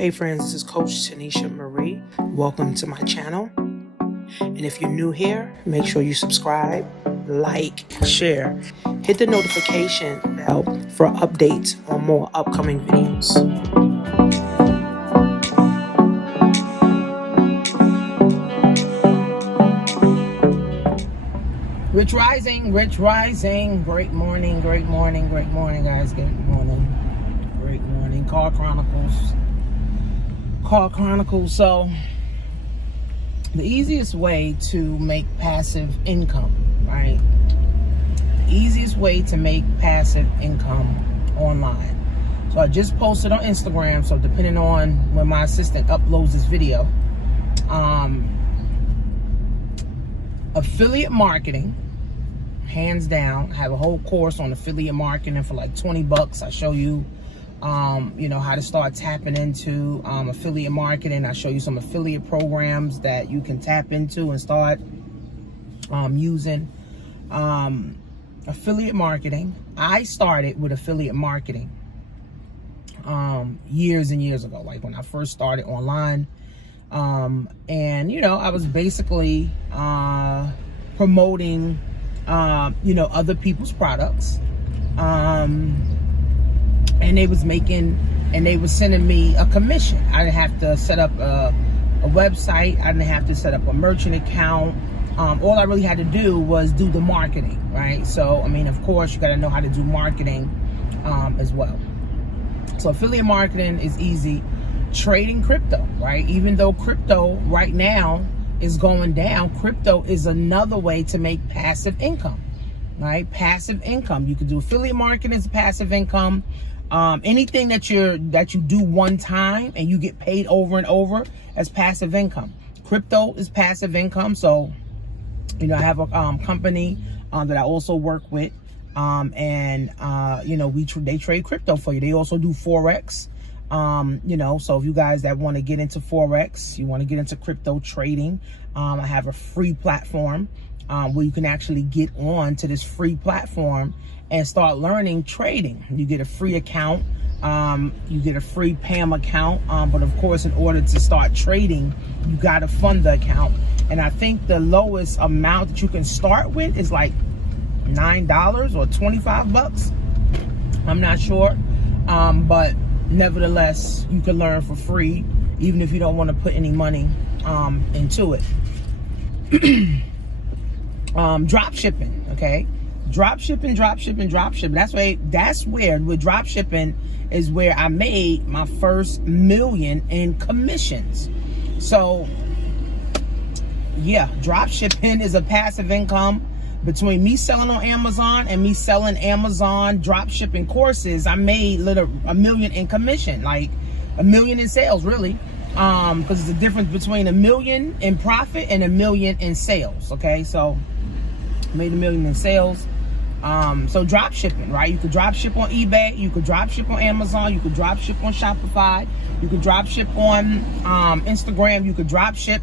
Hey friends, this is Coach Tanisha Marie. Welcome to my channel. And if you're new here, make sure you subscribe, like, share. Hit the notification bell for updates on more upcoming videos. Rich Rising. Great morning, guys. Good morning. Great morning. Car Chronicles. So, the easiest way to make passive income, right? The easiest way to make passive income online. So, I just posted on Instagram. So, depending on when my assistant uploads this video, affiliate marketing, hands down. I have a whole course on affiliate marketing for like $20. I show you, how to start tapping into affiliate marketing. I show you some affiliate programs that you can tap into and start using. Affiliate marketing. I started with affiliate marketing years and years ago, like when I first started online. And I was basically promoting other people's products, and they was sending me a commission. I didn't have to set up a website. I didn't have to set up a merchant account. All I really had to do was do the marketing, right? So, of course, you got to know how to do marketing as well. So affiliate marketing is easy. Trading crypto, right? Even though crypto right now is going down, crypto is another way to make passive income, right? Passive income. You can do affiliate marketing as passive income. Anything that you do one time and you get paid over and over as passive income. Crypto is passive income. So, I have a company that I also work with, and they trade crypto for you. They also do Forex. So if you guys that want to get into Forex, you want to get into crypto trading, I have a free platform where you can actually get on to this free platform and start learning trading. You get a free account, you get a free PAM account, but of course, in order to start trading, you got to fund the account. And I think the lowest amount that you can start with is like $9 or $25. I'm not sure, but nevertheless, you can learn for free, even if you don't want to put any money into it. Drop shipping, okay? Drop shipping. That's where with drop shipping is where I made my first $1 million in commissions. So, yeah, drop shipping is a passive income. Between me selling on Amazon and me selling Amazon drop shipping courses, I made $1 million in commission, like $1 million in sales, really. Because it's a difference between $1 million in profit and $1 million in sales. Okay, so I made $1 million in sales. So drop shipping, right? You could drop ship on eBay, you could drop ship on Amazon, you could drop ship on Shopify, you could drop ship on Instagram, you could drop ship.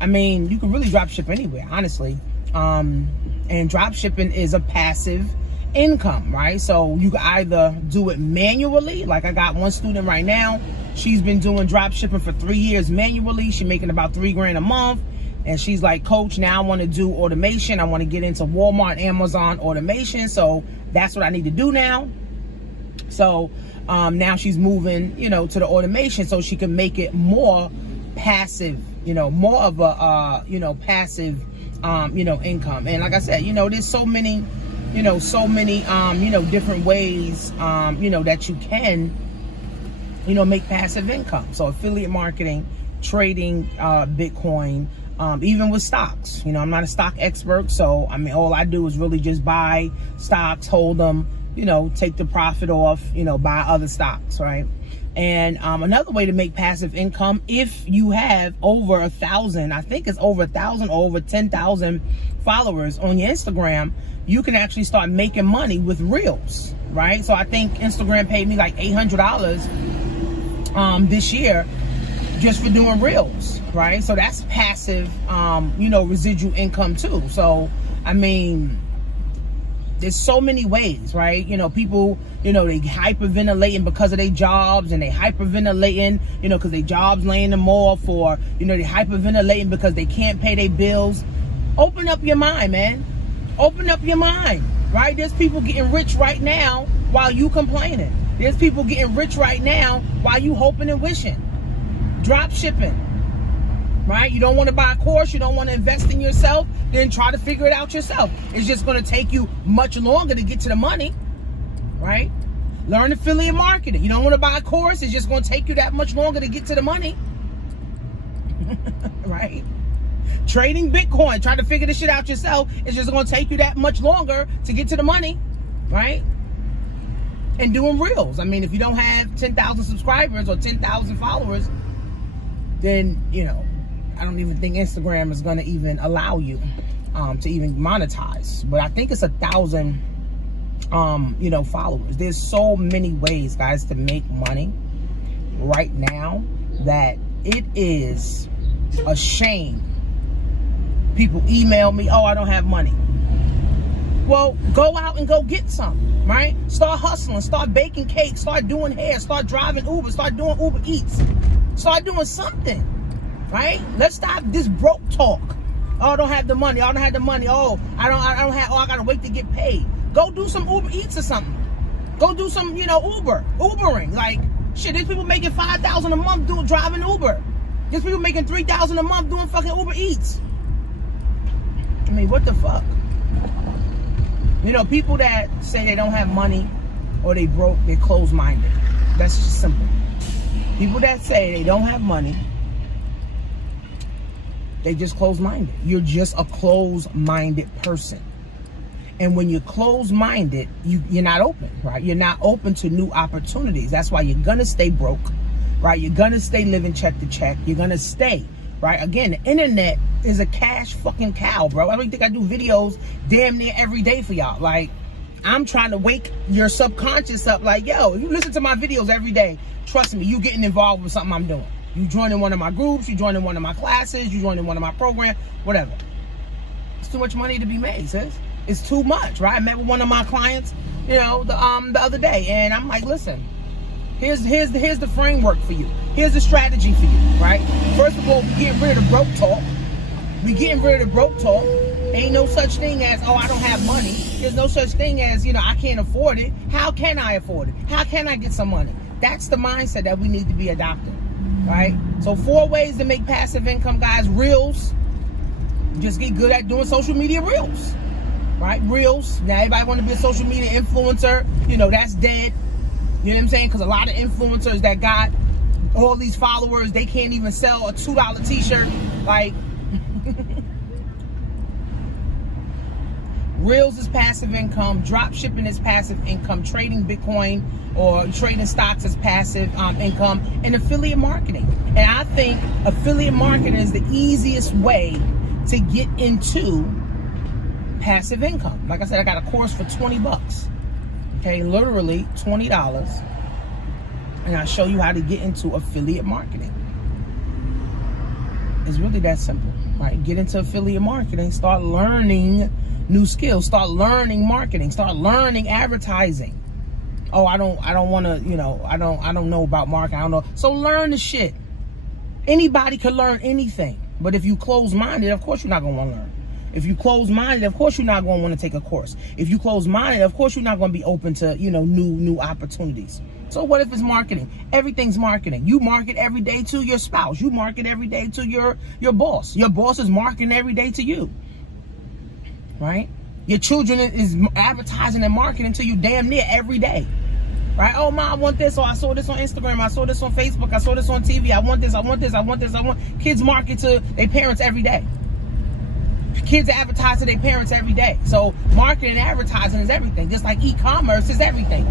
You could really drop ship anywhere, honestly. And drop shipping is a passive income, right? So you can either do it manually, like I got one student right now. She's been doing drop shipping for 3 years manually. She's making about $3 grand a month. And she's like, Coach, now I want to do automation. I want to get into Walmart, Amazon automation. So that's what I need to do now. So now she's moving, to the automation so she can make it more passive, more of a, passive income. And like I said, there's so many different ways, that you can, make passive income. So affiliate marketing, trading, Bitcoin, even with stocks. I'm not a stock expert. So, all I do is really just buy stocks, hold them, take the profit off, buy other stocks, right? And another way to make passive income, if you have over 1,000, I think it's over 1,000 or over 10,000 followers on your Instagram, you can actually start making money with Reels, right? So I think Instagram paid me like $800 this year just for doing Reels, right? So that's passive, residual income too. So, there's so many ways, right? You know, people, you know, they hyperventilating because of their jobs, and they hyperventilating, you know, because their jobs laying them off, or, you know, they hyperventilating because they can't pay their bills. Open up your mind, man. Open up your mind, right? There's people getting rich right now while you complaining. There's people getting rich right now while you hoping and wishing. Drop shipping, right? You don't want to buy a course, you don't want to invest in yourself, then try to figure it out yourself. It's just going to take you much longer to get to the money, right? Learn affiliate marketing. You don't want to buy a course, it's just going to take you that much longer to get to the money, right? Trading Bitcoin, try to figure this shit out yourself, it's just going to take you that much longer to get to the money, right? And doing reels. I mean, if you don't have 10,000 subscribers or 10,000 followers, then, you know, I don't even think Instagram is going to even allow you to even monetize. But I think it's 1,000, you know, followers. There's so many ways, guys, to make money right now that it is a shame. People email me, oh, I don't have money. Well, go out and go get some, right? Start hustling, start baking cakes, start doing hair, start driving Uber, start doing Uber Eats. Start doing something, right? Let's stop this broke talk. Oh, I don't have the money. I don't have the money. Oh, I don't have, oh, I gotta wait to get paid. Go do some Uber Eats or something. Go do some, you know, Ubering. Like, shit, there's people making $5,000 a month driving Uber. There's people making $3,000 a month doing fucking Uber Eats. I mean, what the fuck? You know, people that say they don't have money or they broke, they're closed-minded. That's just simple. People that say they don't have money, they just closed-minded. You're just a closed-minded person. And when you're closed-minded, you're not open, right? You're not open to new opportunities. That's why you're going to stay broke, right? You're going to stay living check to check. You're going to stay, right? Again, the internet is a cash fucking cow, bro. I don't think I do videos damn near every day for y'all. Like, I'm trying to wake your subconscious up. Like, yo, if you listen to my videos every day, trust me, you getting involved with something I'm doing. You joining one of my groups, you joining one of my classes, you joining one of my programs, whatever. It's too much money to be made, sis. It's too much, right? I met with one of my clients, you know, the other day, and I'm like, listen, here's the framework for you. Here's the strategy for you, right? First of all, we getting rid of the broke talk. We getting rid of the broke talk. Ain't no such thing as, oh, I don't have money. There's no such thing as, you know, I can't afford it. How can I afford it? How can I get some money? That's the mindset that we need to be adopting, right? So 4 ways to make passive income, guys. Reels. Just get good at doing social media reels, right? Reels. Now, everybody want to be a social media influencer. You know, that's dead. You know what I'm saying? Because a lot of influencers that got all these followers, they can't even sell a $2 t-shirt. Like, Reels is passive income. Drop shipping is passive income. Trading Bitcoin or trading stocks is passive income. And affiliate marketing. And I think affiliate marketing is the easiest way to get into passive income. Like I said, I got a course for 20 bucks. Okay, literally $20. And I'll show you how to get into affiliate marketing. It's really that simple, right? Get into affiliate marketing. Start learning new skills. Start learning marketing. Start learning advertising. Oh, I don't want to, you know, I don't know about marketing. I don't know. So learn the shit. Anybody can learn anything. But if you close-minded, of course you're not going to want to learn. If you close-minded, of course you're not going to want to take a course. If you close-minded, of course you're not going to be open to, you know, new opportunities. So what if it's marketing? Everything's marketing. You market every day to your spouse. You market every day to your boss. Your boss is marketing every day to you. Right? Your children is advertising and marketing to you damn near every day. Right? Oh, Mom, I want this. Oh, I saw this on Instagram. I saw this on Facebook. I saw this on TV. I want this. I want this. I want this. I want. Kids market to their parents every day. Kids advertise to their parents every day. So marketing and advertising is everything. Just like e-commerce is everything.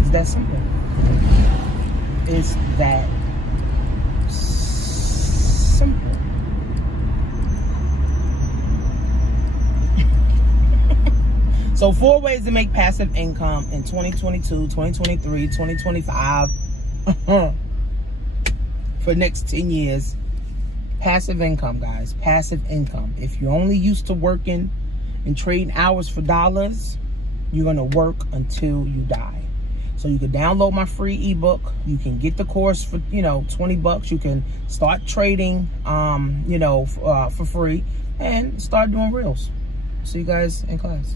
It's that simple. It's that simple. So 4 ways to make passive income in 2022, 2023, 2025. for the next 10 years. Passive income, guys. Passive income. If you're only used to working and trading hours for dollars, you're going to work until you die. So you can download my free ebook. You can get the course for, you know, $20. You can start trading, you know, for free, and start doing reels. See you guys in class.